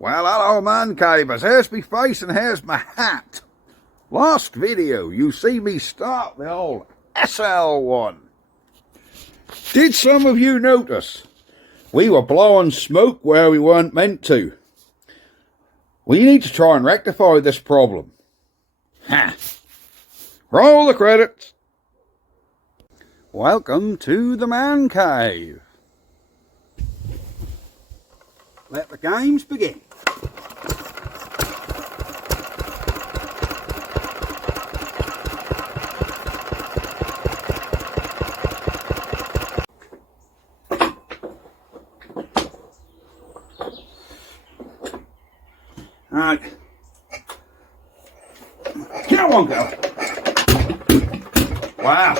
Well, hello man cavers, here's me face and here's my hat. Last video you see me start the old SL1. Did some of you notice we were blowing smoke where we weren't meant to? We need to try and rectify this problem. Ha! Roll the credits. Welcome to the man cave. Let the games begin. Right. Come on, go. Wow.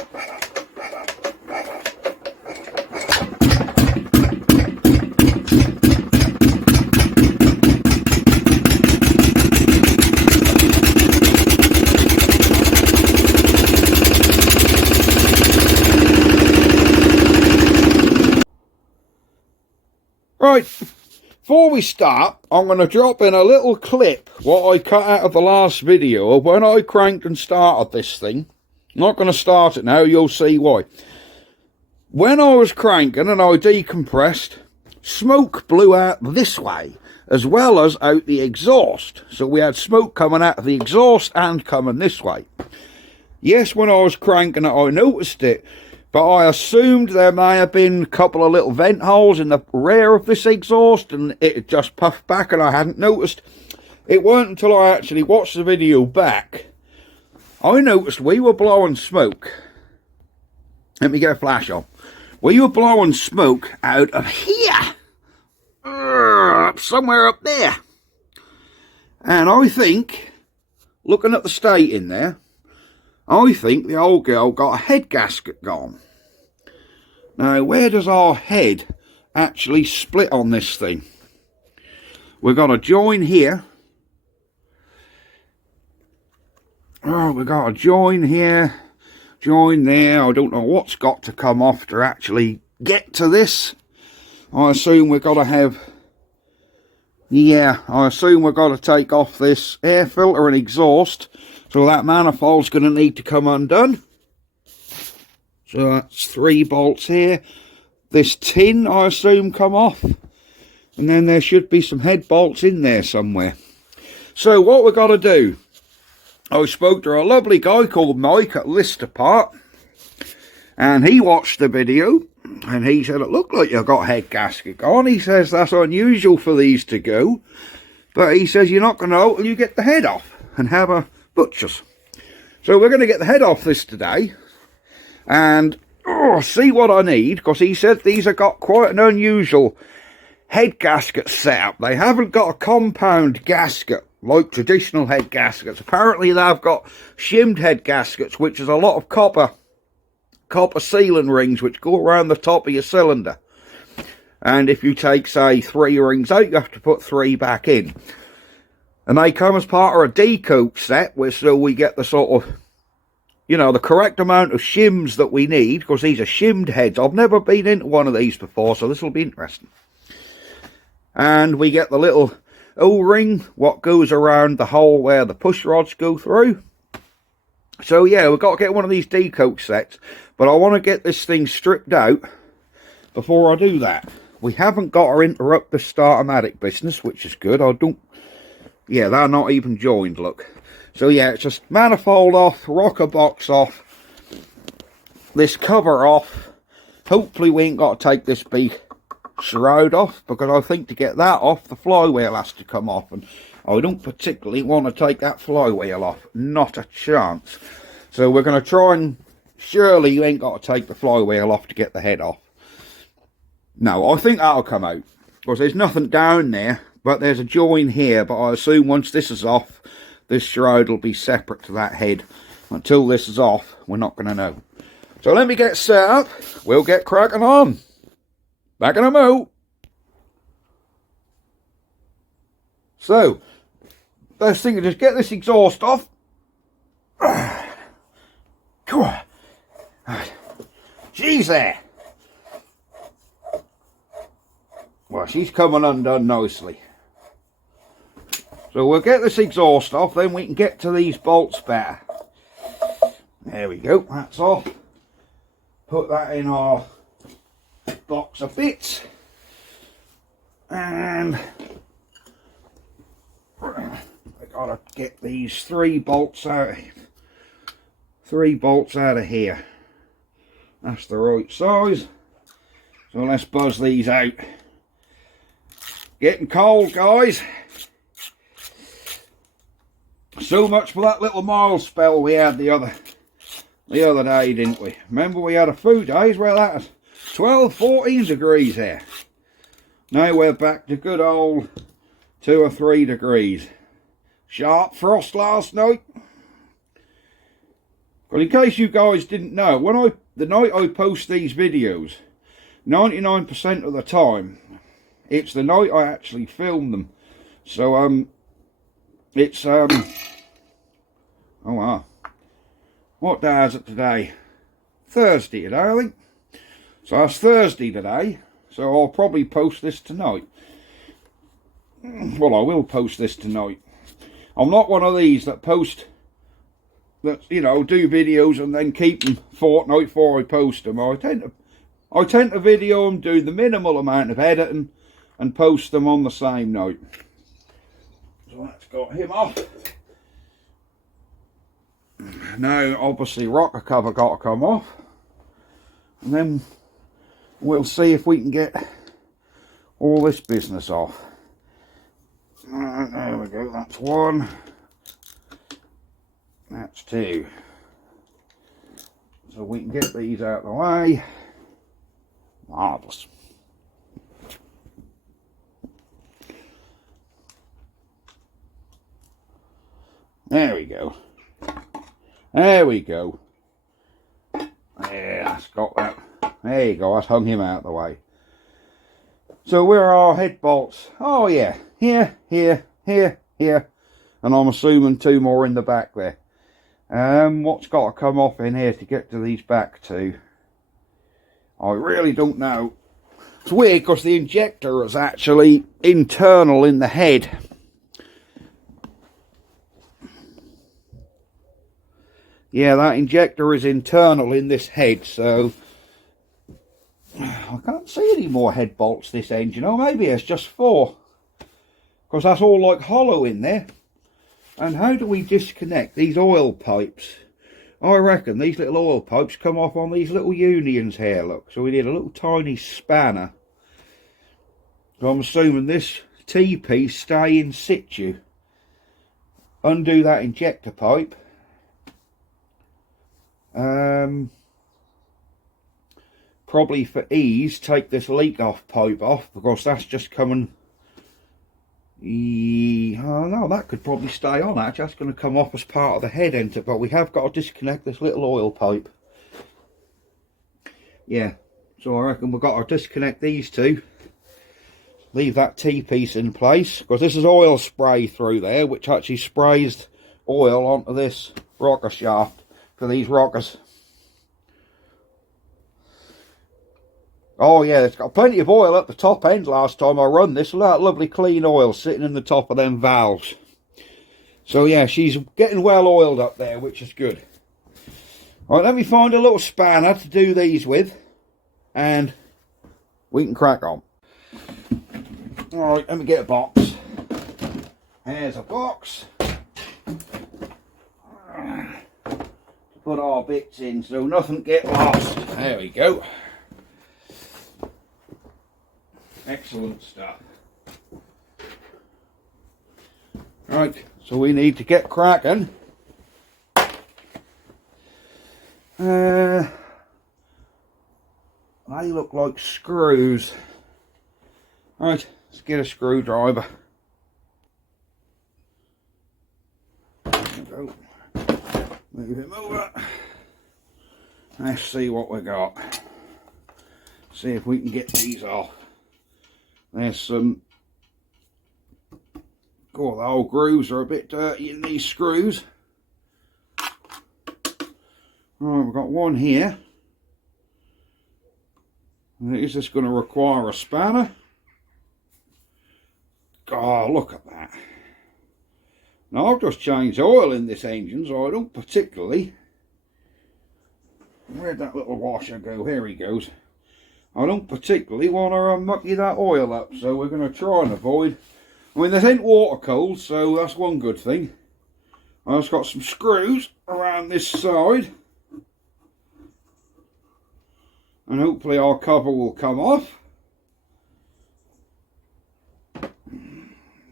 Right, before we start, I'm going to drop in a little clip what I cut out of the last video of when I cranked and started this thing. I'm not going to start it now, you'll see why. When I was cranking and I decompressed, smoke blew out this way, as well as out the exhaust. So we had smoke coming out of the exhaust and coming this way. Yes, when I was cranking it, I noticed it. But I assumed there may have been a couple of little vent holes in the rear of this exhaust and it just puffed back and I hadn't noticed. It weren't until I actually watched the video back, I noticed we were blowing smoke. Let me get a flash on. We were blowing smoke out of here. Somewhere up there. And I think, looking at the state in there, I think the old girl got a head gasket gone. Now, where does our head actually split on this thing? We've got a join here. Oh, we've got a join here, join there. I don't know what's got to come off to actually get to this. I assume we've got to have... Yeah, I assume we've got to take off this air filter and exhaust. So that manifold's going to need to come undone. So that's 3 bolts here. This tin, I assume, come off. And then there should be some head bolts in there somewhere. So what we've got to do, I spoke to a lovely guy called Mike at Lister Park. And he watched the video. And he said, it looked like you got a head gasket on. He says, that's unusual for these to go. But he says, you're not going to know until you get the head off and have a butcher's. So we're going to get the head off this today and see what I need, because he said these have got quite an unusual head gasket setup. They haven't got a compound gasket like traditional head gaskets. Apparently they've got shimmed head gaskets, which is a lot of copper sealing rings which go around the top of your cylinder, and if you take, say, 3 rings out, you have to put 3 back in. And they come as part of a decope set, where so we get the sort of, you know, the correct amount of shims that we need, because these are shimmed heads. I've never been into one of these before, so this will be interesting. And we get the little O-ring, what goes around the hole where the push rods go through. So yeah, we've got to get one of these decope sets, but I want to get this thing stripped out before I do that. We haven't got to interrupt the Start-O-Matic business, which is good. Yeah, they're not even joined, look. So yeah, it's just manifold off, rocker box off, this cover off. Hopefully we ain't got to take this big shroud off, because I think to get that off, the flywheel has to come off. And I don't particularly want to take that flywheel off. Not a chance. So we're going to try and... Surely you ain't got to take the flywheel off to get the head off. No, I think that'll come out, because there's nothing down there. But there's a join here, but I assume once this is off, this shroud will be separate to that head. Until this is off, we're not going to know. So let me get set up. We'll get cracking on. Back in a mo. So, first thing is just get this exhaust off. Come on. She's there. Well, she's coming undone nicely. So we'll get this exhaust off, then we can get to these bolts better. There we go, that's off. Put that in our box of bits. And I gotta get these 3 bolts out. 3 bolts out of here. That's the right size. So let's buzz these out. Getting cold, guys. So much for that little mild spell we had the other day, didn't we? Remember we had a few days where that was 12, 14 degrees here. Now we're back to good old 2 or 3 degrees. Sharp frost last night. But in case you guys didn't know, the night I post these videos, 99% of the time, it's the night I actually film them. So it's oh wow. What day is it today? Thursday today, I think. So it's Thursday today. So I'll probably post this tonight. Well, I will post this tonight. I'm not one of these that post, that, you know, do videos and then keep them fortnight before I post them. I tend to video them, do the minimal amount of editing, and post them on the same night. So that's got him off. Now, obviously, rocker cover got to come off, and then we'll see if we can get all this business off. There we go, that's 1. That's 2. So we can get these out of the way. Marvellous. There we go. There we go. Yeah, that's got that. There you go, that's hung him out of the way. So where are our head bolts? Oh yeah, here, here, here, here. And I'm assuming 2 more in the back there. What's got to come off in here to get to these back 2? I really don't know. It's weird because the injector is actually internal in the head. Yeah, that injector is internal in this head, so I can't see any more head bolts this engine. Or maybe it's just 4, because that's all like hollow in there. And how do we disconnect these oil pipes? I reckon these little oil pipes come off on these little unions here, look. So we need a little tiny spanner. So I'm assuming this T-piece stay in situ. Undo that injector pipe. Probably for ease, take this leak off pipe off, because that's just coming. Oh no, that could probably stay on. Actually, that's going to come off as part of the head end, but we have got to disconnect this little oil pipe. Yeah, so I reckon we've got to disconnect these 2. Leave that T-piece in place, because this is oil spray through there, which actually sprays oil onto this rocker shaft for these rockers. Oh yeah, it's got plenty of oil at the top end last time I run this. Look at that lovely clean oil sitting in the top of them valves. So yeah, she's getting well oiled up there, which is good. Alright, let me find a little spanner to do these with, and we can crack on. Alright, let me get a box. Here's a box. Put our bits in so nothing get lost. There we go. Excellent stuff. Right, so we need to get cracking. They look like screws. Right, let's get a screwdriver. There we go. Move him over. Let's see what we got. See if we can get these off. There's some. Oh, the old grooves are a bit dirty in these screws. Right, we've got one here. Is this going to require a spanner? Oh, look at that. Now I've just changed oil in this engine, so I don't particularly... Where'd that little washer go? Here he goes. I don't particularly want to mucky that oil up, so we're going to try and avoid... I mean, this ain't water cold, so that's one good thing. I've just got some screws around this side. And hopefully our cover will come off.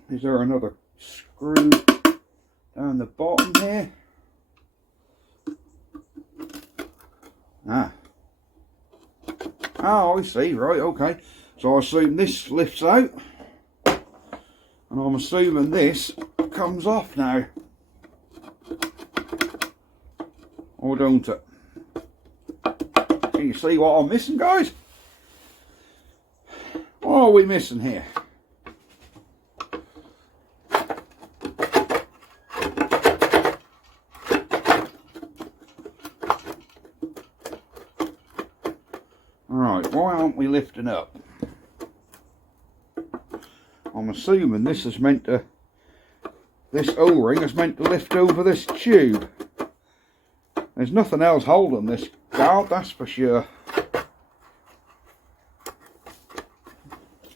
Is there another screw down the bottom here? Oh, I see, right, okay. So I assume this lifts out. And I'm assuming this comes off now. Or don't it? Can you see what I'm missing, guys? What are we missing here? Alright, why aren't we lifting up? I'm assuming this is meant to... This O-ring is meant to lift over this tube. There's nothing else holding this guard, that's for sure.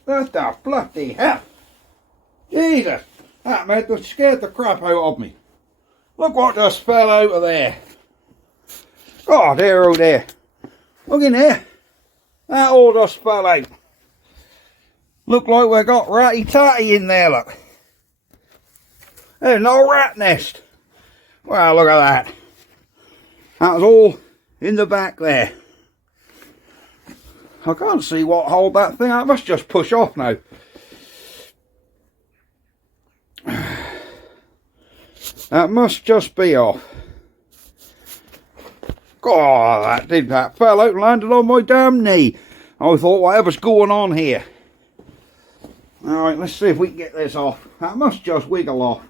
What the bloody hell? Jesus! That scared the crap out of me. Look what just fell out of there. Oh dear, oh dear. Look in there. That all just fell out. Look like we've got ratty-tatty in there, look. There's no rat nest. Well, look at that. That was all in the back there. I can't see what hold that thing. I must just push off now. That must just be off. God, that fell out and landed on my damn knee. I thought, whatever's going on here. Alright, let's see if we can get this off. That must just wiggle off.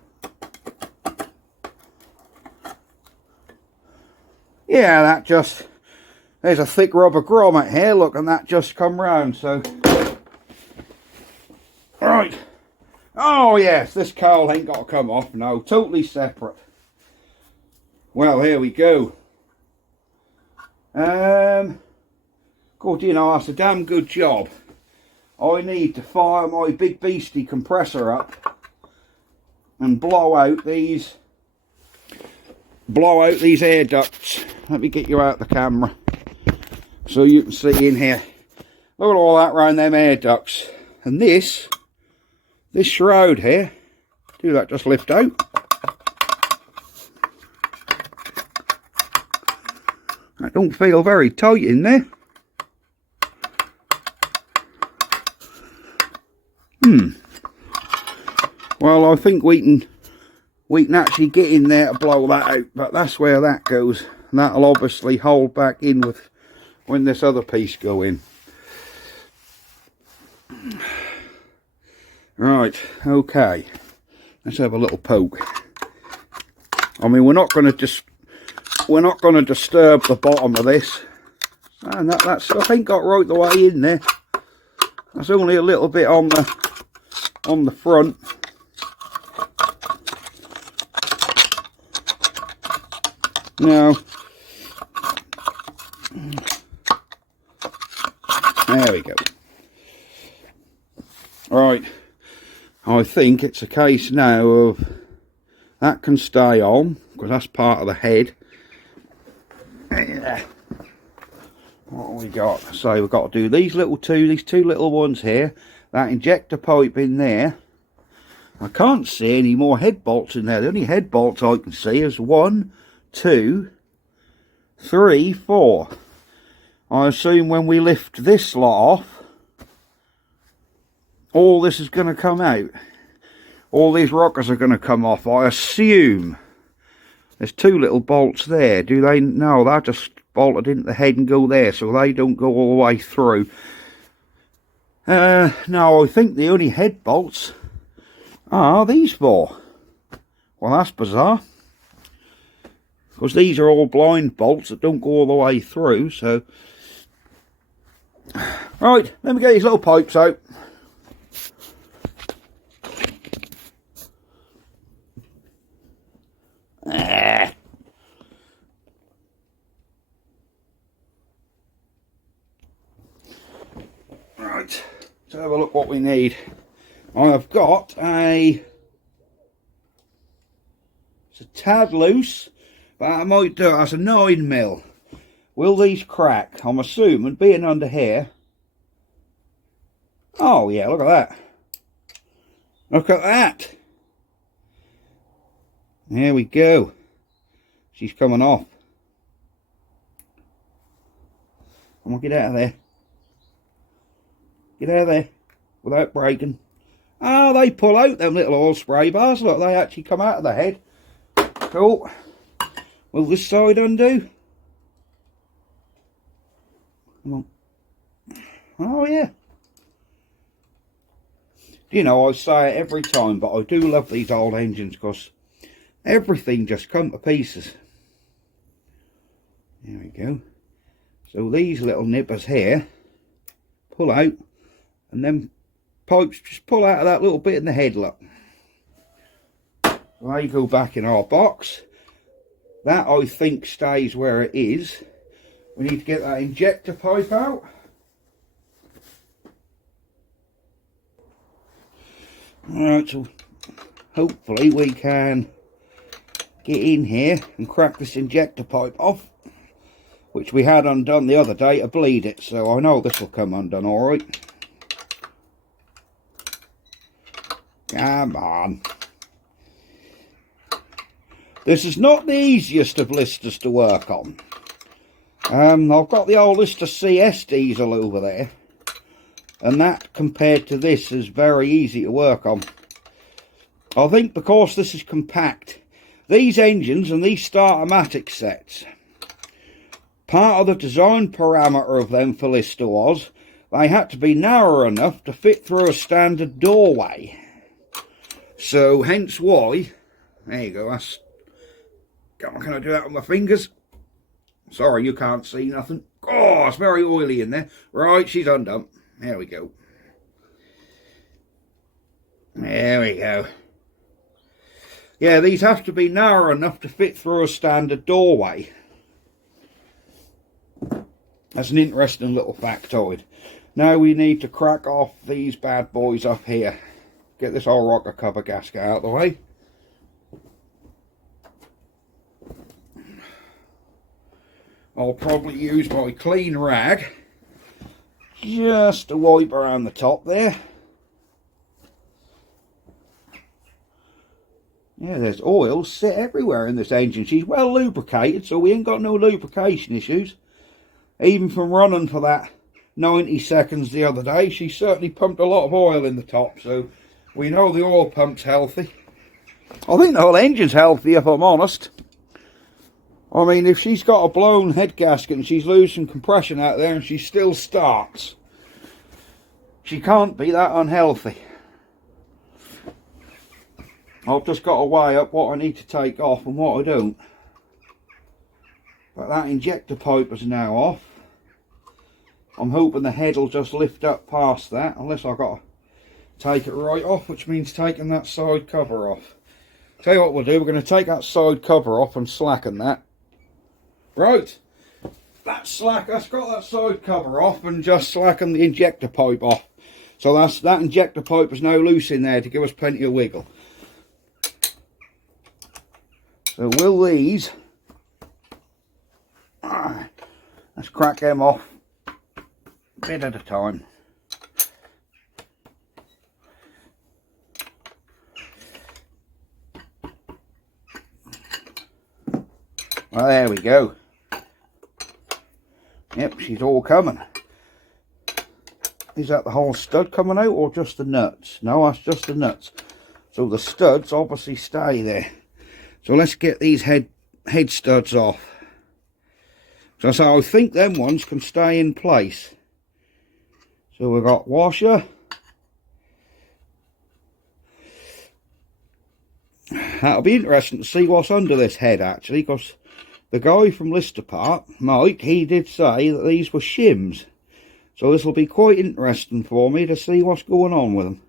Yeah, that just... There's a thick rubber grommet here, look, and that just come round, so... Right. Oh, yes, this cowl ain't got to come off, no, totally separate. Well, here we go. God, you know, that's a damn good job. I need to fire my big beastie compressor up and blow out these air ducts. Let me get you out the camera so you can see in here. Look at all that round them air ducts. And this shroud here, do that just lift out? That don't feel very tight in there. Well, I think we can actually get in there to blow that out, but that's where that goes. And that'll obviously hold back in with when this other piece go in. Right, okay. Let's have a little poke. I mean, we're not going to disturb the bottom of this. And that stuff ain't got right the way in there. That's only a little bit on the front. Now, there we go. Right, I think it's a case now of that can stay on, because that's part of the head. What have we got? So we've got to do these two little ones here, that injector pipe in there. I can't see any more head bolts in there. The only head bolts I can see is 1, 2, 3, 4. I assume when we lift this lot off, all this is going to come out. All these rockers are going to come off, I assume. There's 2 little bolts there. Do they? No, they're just bolted into the head and go there, so they don't go all the way through. No, I think the only head bolts are these 4. Well, that's bizarre. Because these are all blind bolts that don't go all the way through, so... Right, let me get these little pipes out. Let's have a look what we need. I've got it's a tad loose, but I might do it as a 9mm. Will these crack? I'm assuming, being under here. Oh yeah, look at that. Look at that. There we go. She's coming off. Come on, get out of there. Get out of there without breaking. Oh, they pull out them little oil spray bars. Look, they actually come out of the head. Cool. Will this side undo? Come on. Oh, yeah. You know, I say it every time, but I do love these old engines because everything just come to pieces. There we go. So these little nippers here pull out, and then pipes just pull out of that little bit in the head, look. They go back in our box. That, I think, stays where it is. We need to get that injector pipe out. Alright, so hopefully we can get in here and crack this injector pipe off, which we had undone the other day to bleed it, so I know this will come undone alright. Come on. This is not the easiest of listers to work on. I've got the old Lister CS diesel over there, and that compared to this is very easy to work on. I think because this is compact, these engines and these Start-O-Matic sets, part of the design parameter of them for Lister was they had to be narrow enough to fit through a standard doorway. So hence why, there you go, that's, can I do that with my fingers? Sorry, you can't see nothing. Oh, it's very oily in there. Right, she's undone. There we go. There we go. Yeah, these have to be narrow enough to fit through a standard doorway. That's an interesting little factoid. Now we need to crack off these bad boys up here. Get this old rocker cover gasket out of the way. I'll probably use my clean rag just to wipe around the top there. Yeah, there's oil sit everywhere in this engine. She's well lubricated, so we ain't got no lubrication issues. Even from running for that 90 seconds the other day, she certainly pumped a lot of oil in the top, so we know the oil pump's healthy. I think the whole engine's healthy, if I'm honest. I mean, if she's got a blown head gasket and she's losing compression out there and she still starts, she can't be that unhealthy. I've just got to weigh up what I need to take off and what I don't. But that injector pipe is now off. I'm hoping the head will just lift up past that, unless I've got to take it right off, which means taking that side cover off. Tell you what we'll do, we're going to take that side cover off and slacken that. Right, that's got that side cover off and just slacken the injector pipe off. So that injector pipe is now loose in there to give us plenty of wiggle. So will these, let's crack them off a bit at a time. Well, there we go. Yep, she's all coming. Is that the whole stud coming out or just the nuts? No, that's just the nuts. So the studs obviously stay there. So let's get these head studs off. So I think them ones can stay in place. So we've got washer. That'll be interesting to see what's under this head actually, because the guy from Lister Part, Mike, he did say that these were shims. So this will be quite interesting for me to see what's going on with them.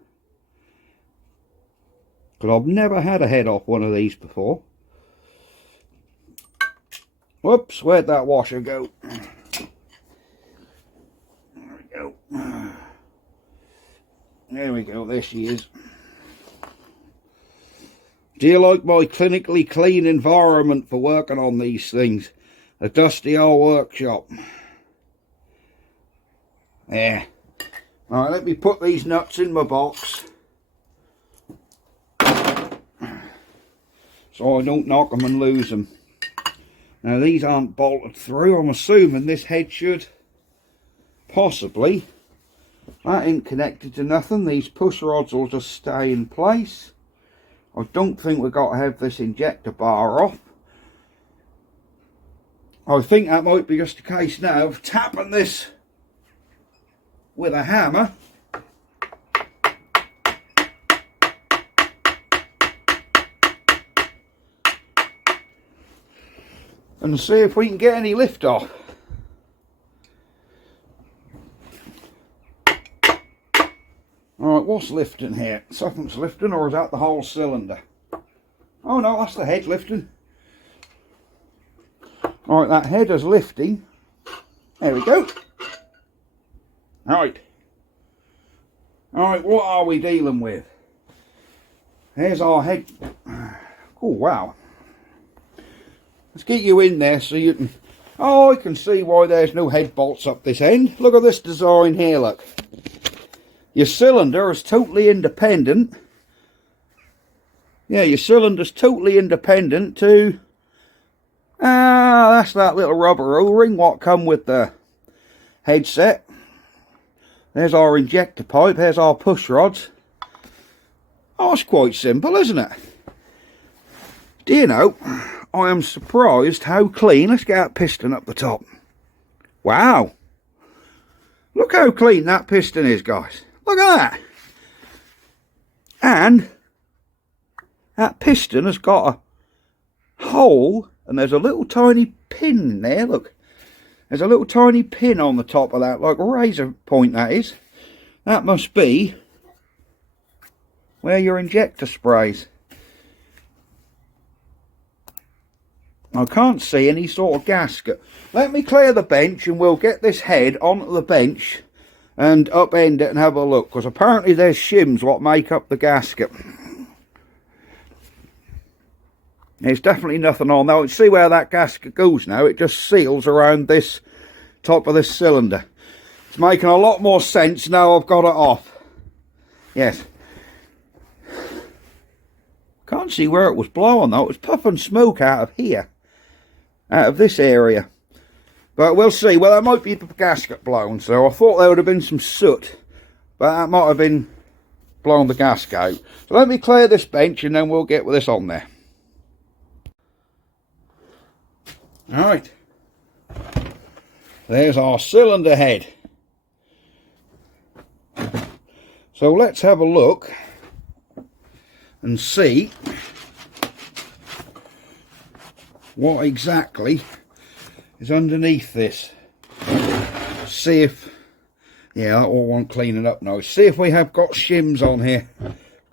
Because I've never had a head off one of these before. Whoops, where'd that washer go? There we go. There we go, there she is. Do you like my clinically clean environment for working on these things? A dusty old workshop. There. Alright, let me put these nuts in my box, so I don't knock them and lose them. Now these aren't bolted through. I'm assuming this head should. Possibly. That ain't connected to nothing. These push rods will just stay in place. I don't think we've got to have this injector bar off. I think that might be just a case now of tapping this with a hammer. And see if we can get any lift off. Alright, what's lifting here? Something's lifting, or is that the whole cylinder? Oh no, that's the head lifting. Alright, that head is lifting. There we go. Alright. Alright, what are we dealing with? Here's our head. Oh wow. Let's get you in there so you can... Oh, I can see why there's no head bolts up this end. Look at this design here, look. Your cylinder is totally independent. Yeah, your cylinder's totally independent to... that's that little rubber O-ring what come with the headset. There's our injector pipe. There's our push rods. Oh, it's quite simple, isn't it? Do you know, I am surprised how clean... Let's get that piston up the top. Wow. Look how clean that piston is, guys. Look at that. And that piston has got a hole, and there's a little tiny pin in there, look. There's a little tiny pin on the top of that, like a razor point that is. That must be where your injector sprays. I can't see any sort of gasket. Let me clear the bench and we'll get this head onto the bench and upend it and have a look, because apparently there's shims what make up the gasket. There's definitely nothing on there. You see where that gasket goes now? It just seals around this top of this cylinder. It's making a lot more sense now I've got it off. Yes. Can't see where it was blowing though. It was puffing smoke out of here. Out of this area. But we'll see. Well, that might be the gasket blown, so I thought there would have been some soot, but that might have been blowing the gasket out. So let me clear this bench and then we'll get this on there. Alright, there's our cylinder head. So let's have a look and see what exactly is underneath this. See if, yeah, that all won't clean it up now. See if we have got shims on here.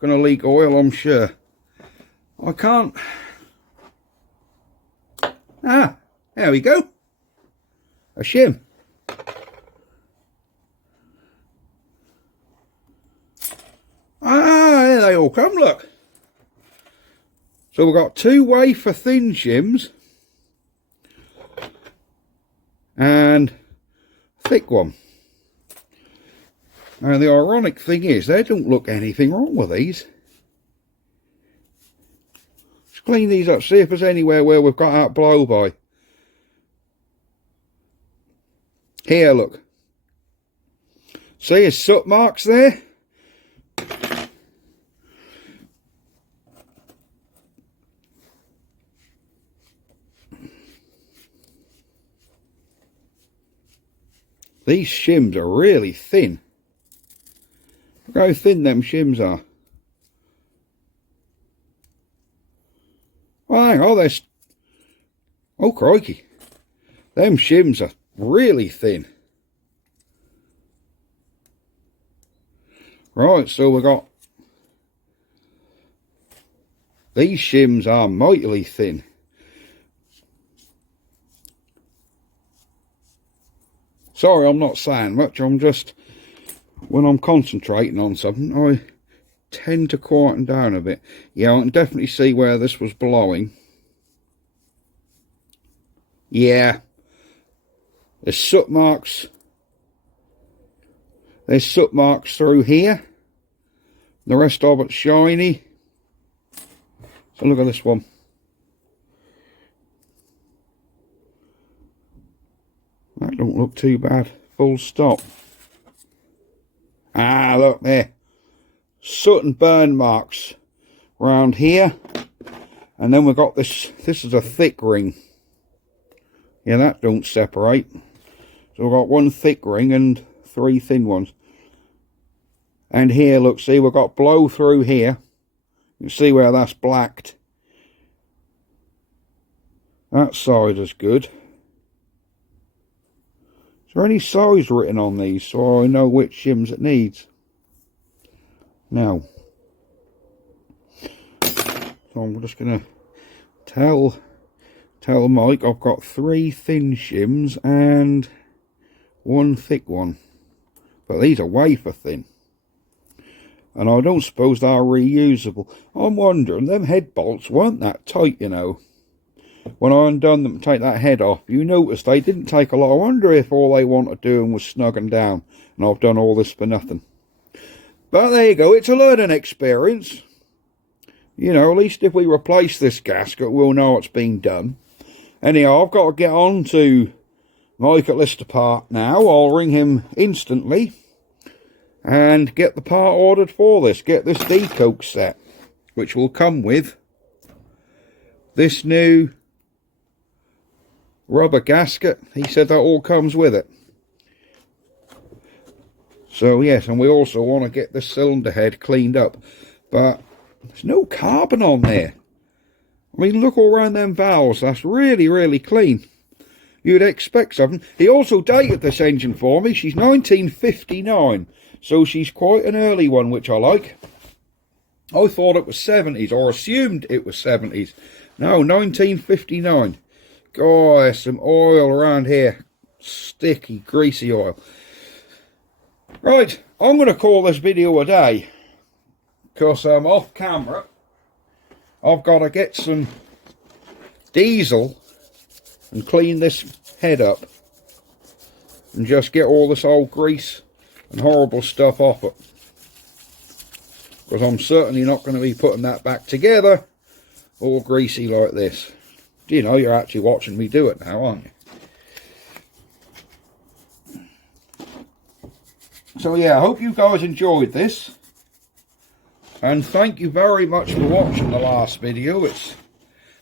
Gonna leak oil, I'm sure. I can't. Ah, there we go. A shim. Ah, there they all come, look. So we've got two wafer thin shims and a thick one. And the ironic thing is, there don't look anything wrong with these. Let's clean these up, see if there's anywhere where we've got that blow by. Here, look. See his soot marks there? These shims are really thin. Look how thin them shims are. Well, hang on, there's... Oh, crikey. Them shims are really thin. Right, so we've got... These shims are mightily thin. Sorry, I'm not saying much, I'm just when I'm concentrating on something, I tend to quieten down a bit. Yeah, I can definitely see where this was blowing. Yeah, there's soot marks. There's soot marks through here. The rest of it's shiny. So look at this one. That don't look too bad. Full stop. Ah, look there. Soot and burn marks around here. And then we've got this. This is a thick ring. Yeah, that don't separate. So we've got one thick ring and 3 thin ones. And here, look, see, we've got blow through here. You can see where that's blacked. That side is good. Is there any size written on these so I know which shims it needs? No. So I'm just going to tell Mike I've got 3 thin shims and 1 thick one. But these are wafer thin. And I don't suppose they're reusable. I'm wondering, them head bolts weren't that tight, you know. When I undone them to take that head off, you noticed they didn't take a lot. I wonder if all they wanted doing was snugging down. And I've done all this for nothing. But there you go, it's a learning experience. You know, at least if we replace this gasket, we'll know it's been done. Anyhow, I've got to get on to Mike at Lister Part now. I'll ring him instantly and get the part ordered for this. Get this decoke set, which will come with this new rubber gasket. He said that all comes with it. So yes, and we also want to get the cylinder head cleaned up. But there's no carbon on there. I mean, look all around them valves. That's really, really clean. You'd expect something. He also dated this engine for me. She's 1959. So she's quite an early one, which I like. I thought it was 70s, or assumed it was 70s. No, 1959. God, there's some oil around here. Sticky, greasy oil. Right, I'm going to call this video a day. Because I'm off camera. I've got to get some diesel and clean this head up. And just get all this old grease and horrible stuff off it. Because I'm certainly not going to be putting that back together all greasy like this. You know, you're actually watching me do it now, aren't you? So yeah, I hope you guys enjoyed this. And thank you very much for watching the last video. It's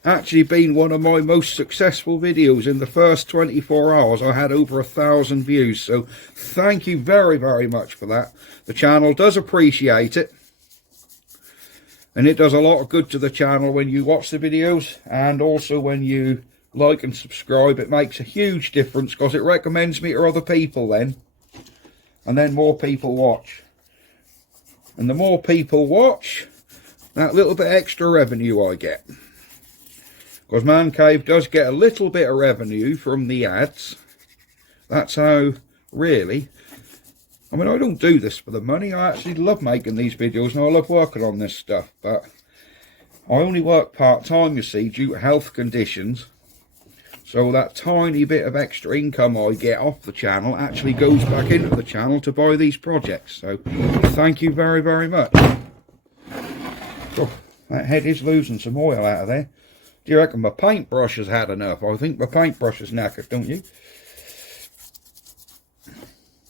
actually been one of my most successful videos. In the first 24 hours I had over 1,000 views. So thank you very, very much for that. The channel does appreciate it. And it does a lot of good to the channel when you watch the videos. And also when you like and subscribe. It makes a huge difference because it recommends me to other people then. And then more people watch. And the more people watch, that little bit extra revenue I get. Because Man Cave does get a little bit of revenue from the ads. That's how, really. I mean, I don't do this for the money. I actually love making these videos and I love working on this stuff. But I only work part-time, you see, due to health conditions. So that tiny bit of extra income I get off the channel actually goes back into the channel to buy these projects. So thank you very, very much. Oh, that head is losing some oil out of there. Do you reckon my paintbrush has had enough? I think my paintbrush is knackered, don't you?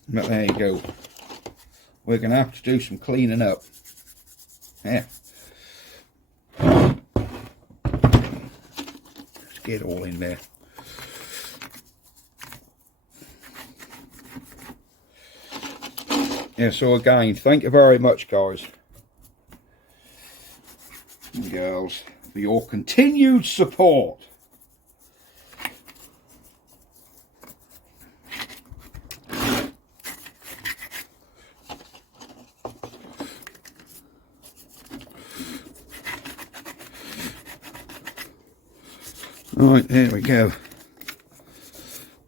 But there you go. We're going to have to do some cleaning up. Yeah. Let's get it all in there. Yeah, so again, thank you very much, guys and girls, for your continued support. Right, there we go.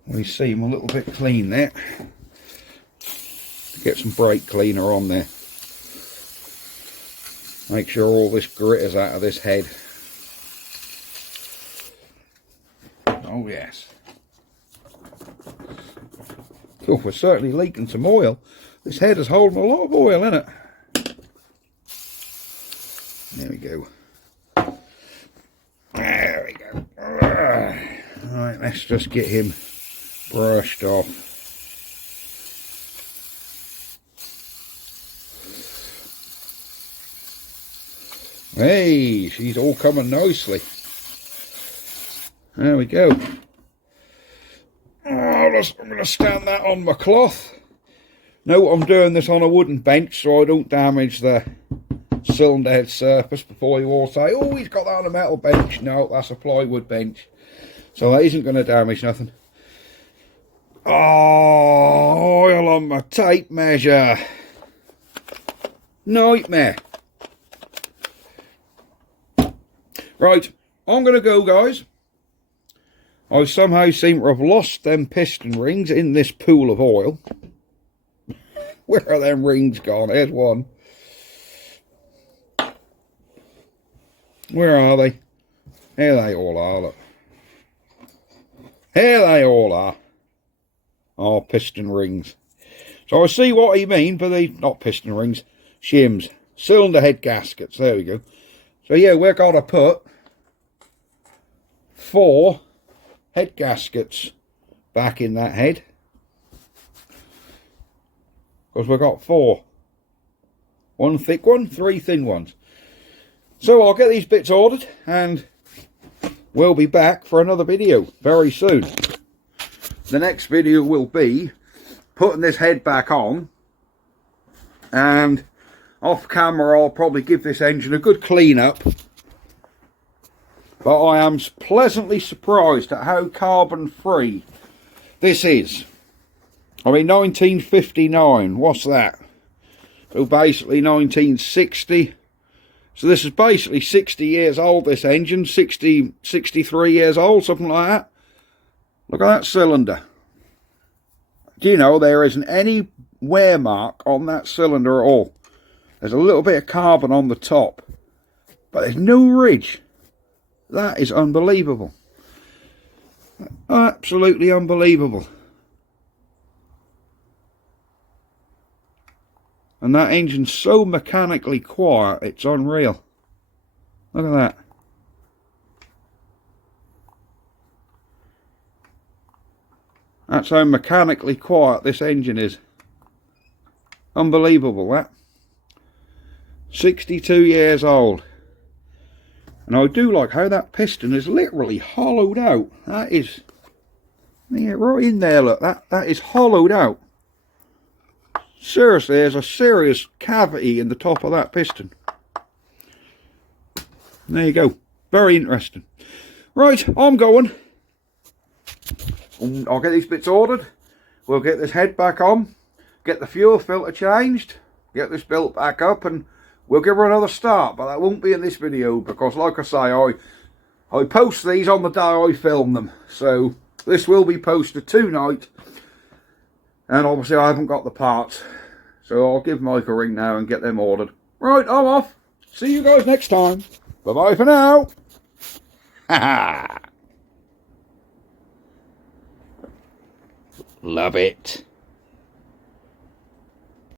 We seem a little bit clean there. Get some brake cleaner on there. Make sure all this grit is out of this head. Oh yes. Oh, we're certainly leaking some oil. This head is holding a lot of oil in it. There we go. There we go. Alright, let's just get him brushed off. Hey, she's all coming nicely. There we go. I'm going to stand that on my cloth. Note I'm doing this on a wooden bench so I don't damage the cylinder head surface before you all say, oh, he's got that on a metal bench. No, that's a plywood bench. So that isn't going to damage nothing. Oh, oil on my tape measure. Nightmare. Right, I'm going to go, guys. I somehow seem to have lost them piston rings in this pool of oil. Where are them rings gone? Here's one. Where are they? Here they all are, look. Here they all are. Oh, piston rings. So I see what you mean, but they not piston rings, shims. Cylinder head gaskets, there we go. So yeah, we're going to put 4 head gaskets back in that head. Because we've got 4. 1 thick one, 3 thin ones. So I'll get these bits ordered and we'll be back for another video very soon. The next video will be putting this head back on, and off camera I'll probably give this engine a good clean up. But I am pleasantly surprised at how carbon free this is. I mean, 1959, what's that? So basically 1960. So this is basically 60 years old, this engine. 63 years old, something like that. Look at that cylinder. Do you know there isn't any wear mark on that cylinder at all? There's a little bit of carbon on the top, but there's no ridge. That is unbelievable. Absolutely unbelievable. And that engine's so mechanically quiet, it's unreal. Look at that. That's how mechanically quiet this engine is. Unbelievable, that. 62 years old. And I do like how that piston is literally hollowed out. That is, yeah, right in there, look, that is hollowed out. Seriously, there's a serious cavity in the top of that piston. There you go. Very interesting. Right, I'm going. I'll get these bits ordered. We'll get this head back on. Get the fuel filter changed. Get this built back up, and we'll give her another start. But that won't be in this video because, like I say, I post these on the day I film them. So this will be posted tonight. And obviously I haven't got the parts. So I'll give Mike a ring now and get them ordered. Right, I'm off. See you guys next time. Bye-bye for now. Ha ha. Love it.